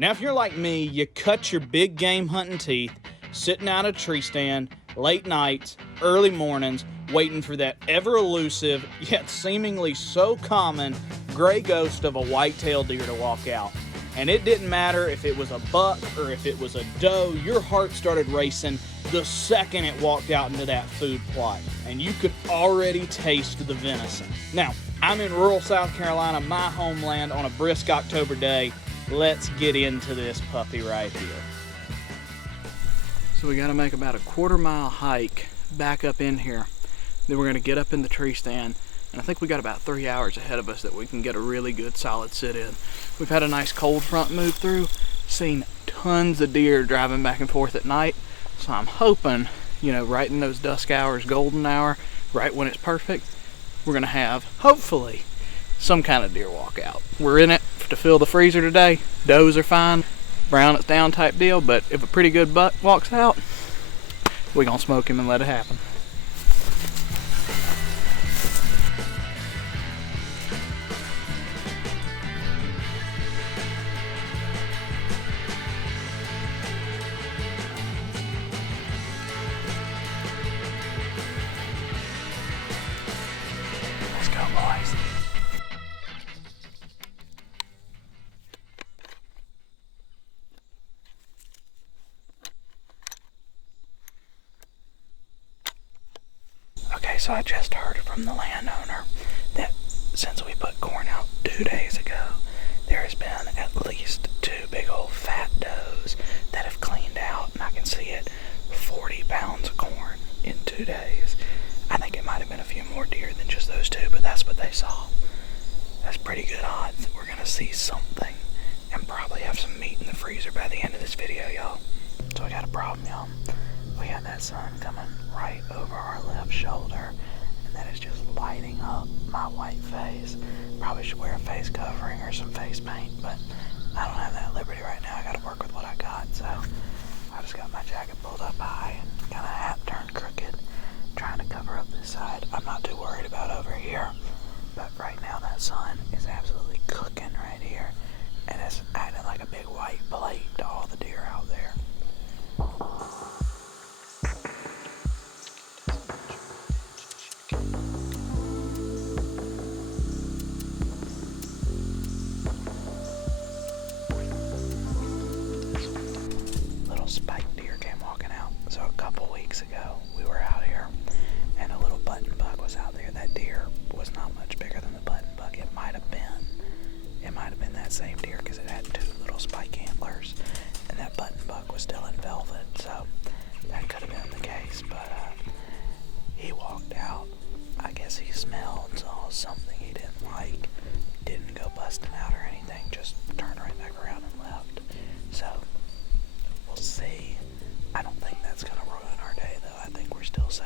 Now, if you're like me, you cut your big game hunting teeth sitting out a tree stand, late nights, early mornings, waiting for that ever elusive, yet seemingly so common, gray ghost of a white-tailed deer to walk out. And it didn't matter if it was a buck or if it was a doe, your heart started racing the second it walked out into that food plot. And you could already taste the venison. Now, I'm in rural South Carolina, my homeland, on a brisk October day. Let's get into this puppy right here. So we gotta make about a quarter-mile hike back up in here. Then we're gonna get up in the tree stand. And I think we got about 3 hours ahead of us that we can get a really good solid sit in. We've had a nice cold front move through, seen tons of deer driving back and forth at night. So I'm hoping, you know, right in those dusk hours, golden hour, right when it's perfect, we're gonna have, hopefully, some kind of deer walk out. We're in it to fill the freezer today. Does are fine, brown it's down type deal, but if a pretty good buck walks out, we're gonna smoke him and let it happen. Let's go, boys. Okay, so I just heard from the landowner that since we put corn out 2 days ago, there has been at least 2 big old fat does that have cleaned out, and I can see it, 40 pounds of corn in 2 days. I think it might have been a few more deer than just those 2, but that's what they saw. That's pretty good odds that we're gonna see something and probably have some meat in the freezer by the end of this video, y'all. So I got a problem, y'all. We got that sun coming right over our left shoulder, and that is just lighting up my white face. Probably should wear a face covering or some face paint, but I don't have that liberty right now. I gotta work with what I got, so I just got my jacket pulled up high and kind of hat turned crooked, trying to cover up this side. I'm not too worried about over here, but right now that sun is absolutely cooking right here, and it's acting like a big white plate to all the deer out there. Spike deer came walking out. So a couple weeks ago we were out here and a little button buck was out there. That deer was not much bigger than the button buck. It might have been that same deer because it had 2 little spike antlers, and that button buck was still in velvet, so that could have been the case. But he walked out. I guess he smelled, saw something he didn't like, didn't go busting out or anything, just turned right back around and left. So we'll see. I don't think that's gonna ruin our day though. I think we're still safe.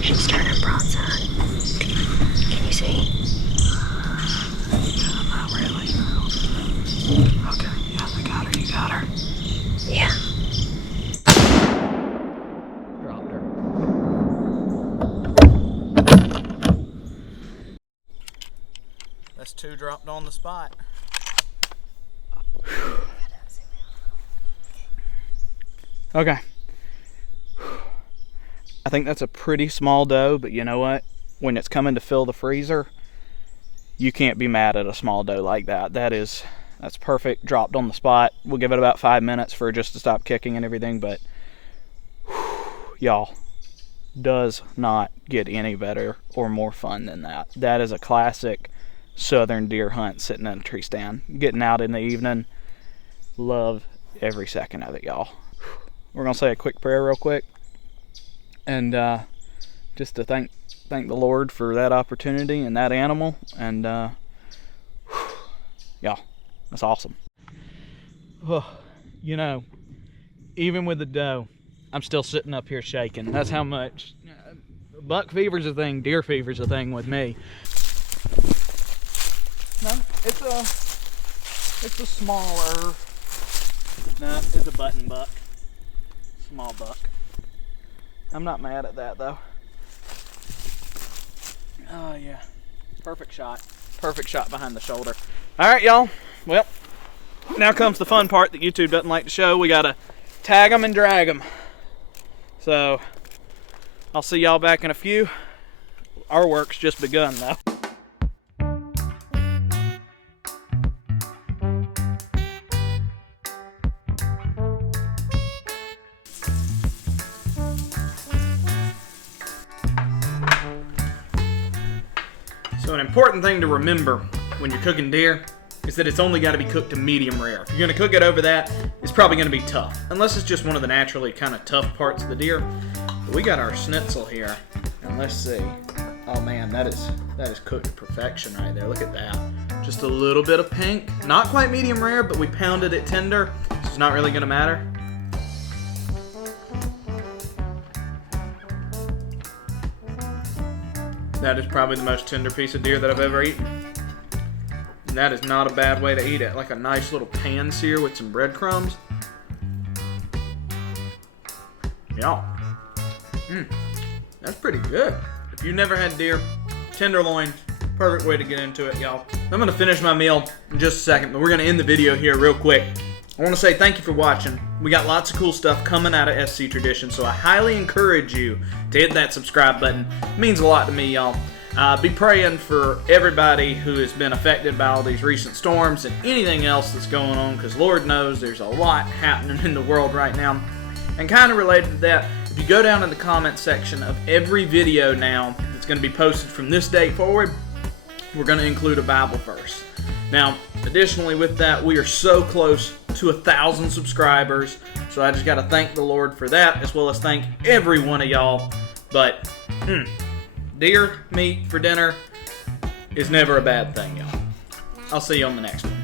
She's turning broadside. Can you see? Not really. Okay, yeah, I got her. You got her? Yeah. Dropped her. That's 2 dropped on the spot. Okay. I think that's a pretty small doe, but you know what? When it's coming to fill the freezer, you can't be mad at a small doe like that. That's perfect. Dropped on the spot. We'll give it about 5 minutes for it just to stop kicking and everything, but y'all, does not get any better or more fun than that. That is a classic southern deer hunt, sitting in a tree stand, getting out in the evening. Love every second of it, y'all. We're gonna say a quick prayer real quick, and just to thank the Lord for that opportunity and that animal, and y'all, that's awesome. You know, even with the doe, I'm still sitting up here shaking. That's how much buck fever's a thing, deer fever's a thing with me. No, it's a smaller. No, it's a button buck. Small buck. I'm not mad at that though. Oh yeah, perfect shot. Perfect shot behind the shoulder. All right, y'all. Well, now comes the fun part that YouTube doesn't like to show. We gotta tag them and drag them. So, I'll see y'all back in a few. Our work's just begun though. So an important thing to remember when you're cooking deer is that it's only got to be cooked to medium rare. If you're going to cook it over that, it's probably going to be tough, unless it's just one of the naturally kind of tough parts of the deer. But we got our schnitzel here, and let's see. Oh man, that is cooked to perfection right there. Look at that. Just a little bit of pink. Not quite medium rare, but we pounded it tender, so it's not really going to matter. That is probably the most tender piece of deer that I've ever eaten. And that is not a bad way to eat it. Like a nice little pan sear with some breadcrumbs. Yeah. That's pretty good. If you've never had deer, tenderloin, perfect way to get into it, y'all. I'm gonna finish my meal in just a second, but we're gonna end the video here real quick. I want to say thank you for watching. We got lots of cool stuff coming out of SC Tradition, so I highly encourage you to hit that subscribe button. It means a lot to me, y'all. Be praying for everybody who has been affected by all these recent storms and anything else that's going on, because Lord knows there's a lot happening in the world right now. And kind of related to that, if you go down in the comment section of every video now that's going to be posted from this date forward, we're going to include a Bible verse. Now, additionally with that, we are so close to 1,000 subscribers, so I just got to thank the Lord for that, as well as thank every one of y'all. But deer meat for dinner is never a bad thing, y'all. I'll see you on the next one.